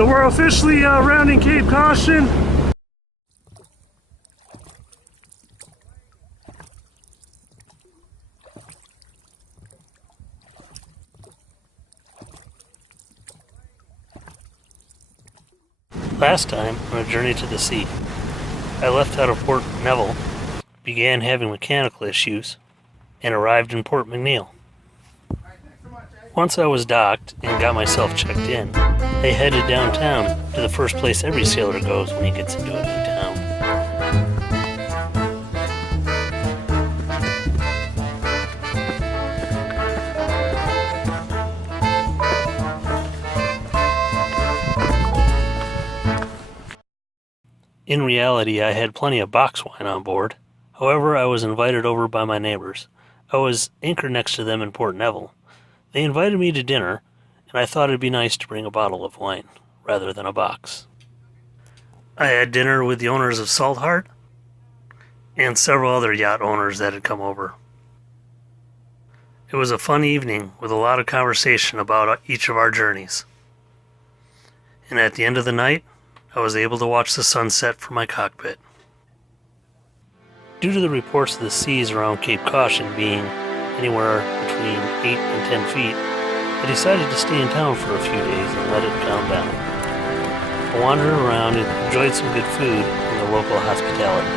So we're officially rounding Cape Caution. Last time on a journey to the sea, I left out of Port McNeill, began having mechanical issues, and arrived in Port McNeill. Once I was docked and got myself checked in, I headed downtown to the first place every sailor goes when he gets into a new town. In reality, I had plenty of box wine on board. However, I was invited over by my neighbors. I was anchored next to them in Port Neville. They invited me to dinner, and I thought it'd be nice to bring a bottle of wine, rather than a box. I had dinner with the owners of Saltheart, and several other yacht owners that had come over. It was a fun evening with a lot of conversation about each of our journeys. And at the end of the night, I was able to watch the sunset from my cockpit. Due to the reports of the seas around Cape Caution being anywhere between 8 and 10 feet, I decided to stay in town for a few days and let it calm down. I wandered around and enjoyed some good food and the local hospitality.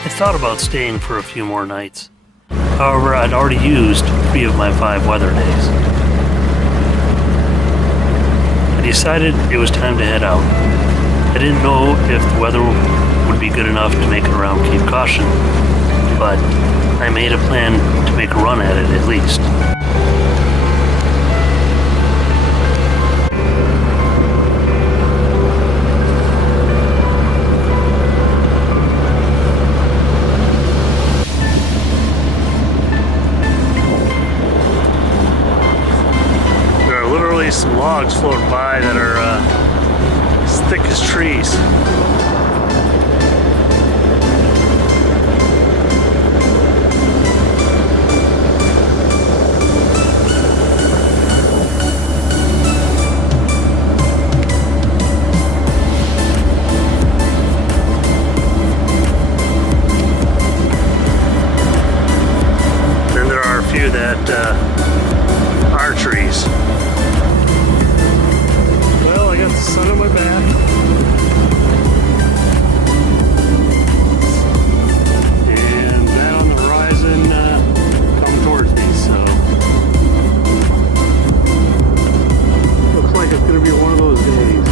I thought about staying for a few more nights. However, I'd already used 3 of my 5 weather days. I decided it was time to head out. I didn't know if the weather would be good enough to make it around Cape Caution, but I made a plan to make a run at it at least. Some logs floating by that are as thick as trees. Then there are a few that are trees. The sun on my back. And that on the horizon come towards me, so looks like it's going to be one of those days.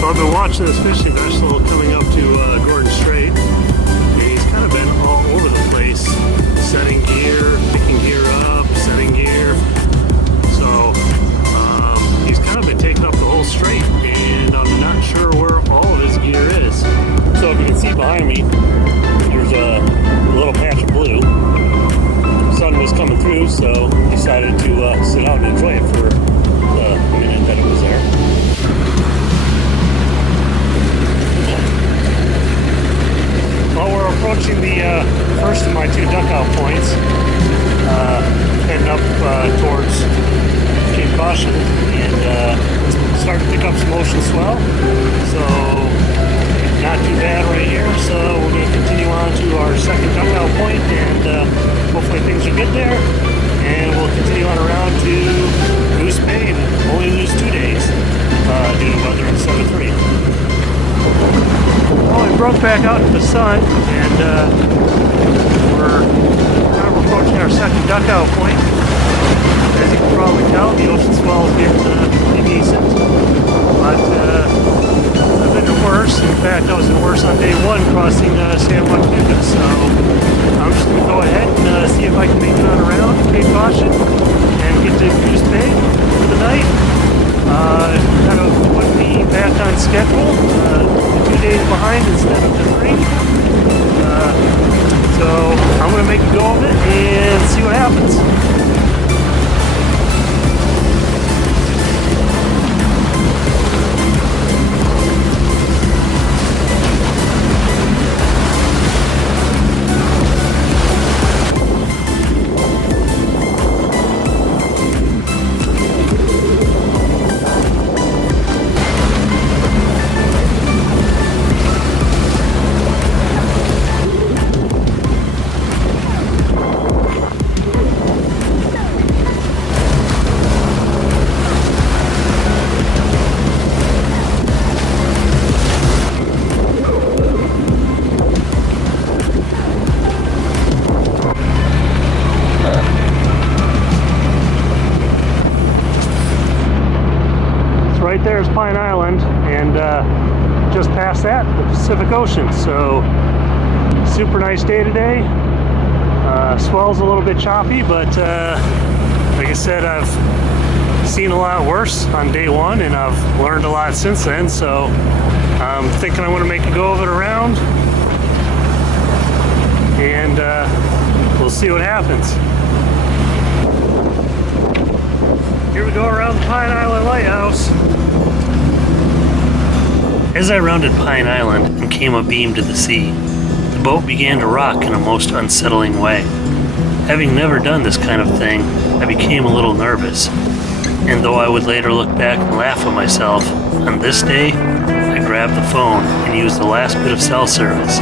So I've been watching this fishing vessel coming up to Gordon Strait, and he's kind of been all over the place, setting gear, picking gear up, setting so decided to sit out and enjoy it for the minute that it was there. Well, we're approaching the first of my 2 duckout points, heading up towards Cape Caution, and starting to pick up some ocean swell, so not too bad right here. So we're going to continue on to our second duckout point, and hopefully things are good there, and we'll continue on around to Goose Bay and only lose 2 days due to weather instead of 3. Well, we broke back out into the sun, and we're kind of approaching our second duckout point. As you can probably tell, the ocean swell is getting pretty decent, but I've been worse. In fact, I was in worse on day 1 crossing c01, so I'm just going to go ahead and see if I can make it on around Cape Caution and get to Goose Bay for the night. Kind of put me back on schedule, 2 days behind instead of the 3. So I'm going to make a go of it and see what happens. Right there is Pine Island, and just past that, the Pacific Ocean. So super nice day today. Swell's a little bit choppy, but like I said, I've seen a lot worse on day 1, and I've learned a lot since then. So I'm thinking I want to make a go of it around, and we'll see what happens. Here we go around the Pine Island Lighthouse. As I rounded Pine Island and came abeam to the sea, the boat began to rock in a most unsettling way. Having never done this kind of thing, I became a little nervous, and though I would later look back and laugh at myself, on this day, I grabbed the phone and used the last bit of cell service,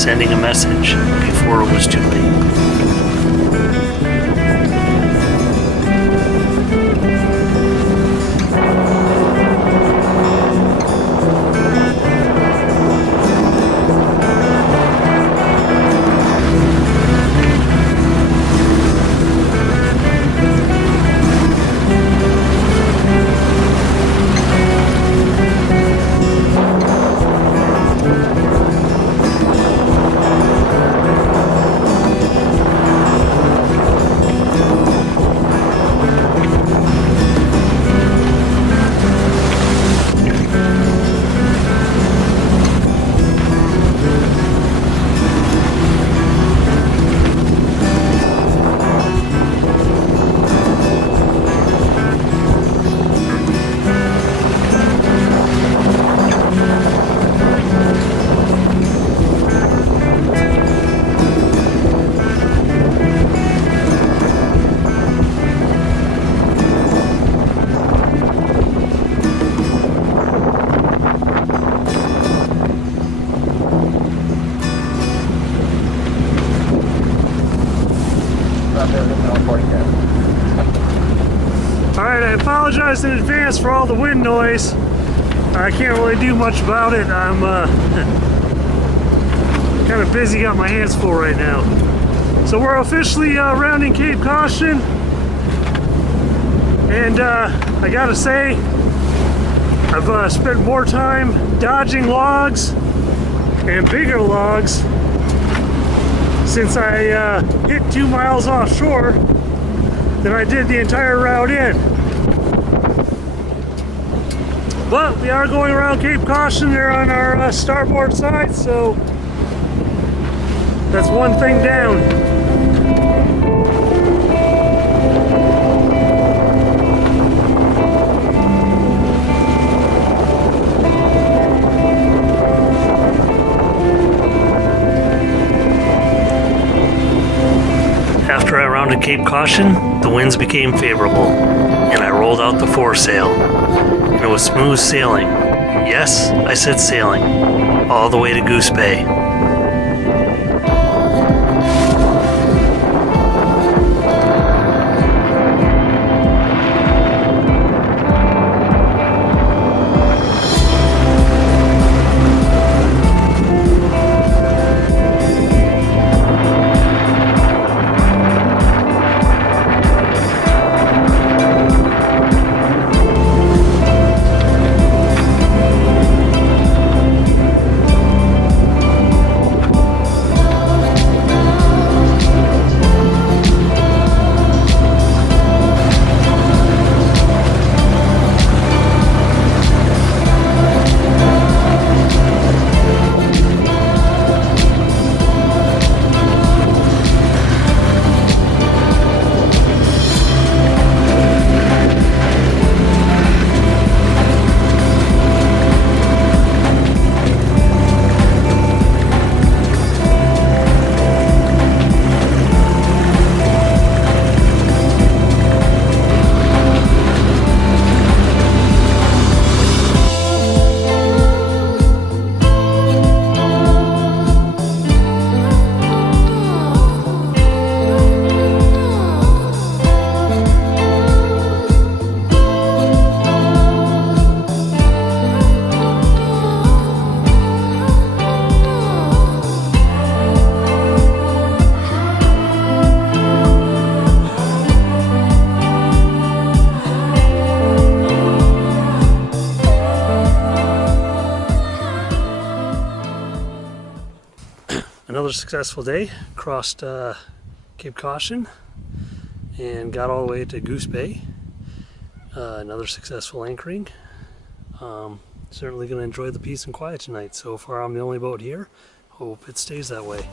sending a message before it was too late. Alright, I apologize in advance for all the wind noise. I can't really do much about it. I'm kind of busy, got my hands full right now. So we're officially rounding Cape Caution, and I gotta say, I've spent more time dodging logs and bigger logs since I hit 2 miles offshore than I did the entire route in. But we are going around Cape Caution there on our starboard side, so that's one thing down. at Cape Caution, the winds became favorable, and I rolled out the foresail. And it was smooth sailing. Yes, I said sailing, all the way to Goose Bay. Another successful day. Crossed Cape Caution and got all the way to Goose Bay. Another successful anchoring. Certainly going to enjoy the peace and quiet tonight. So far I'm the only boat here. Hope it stays that way.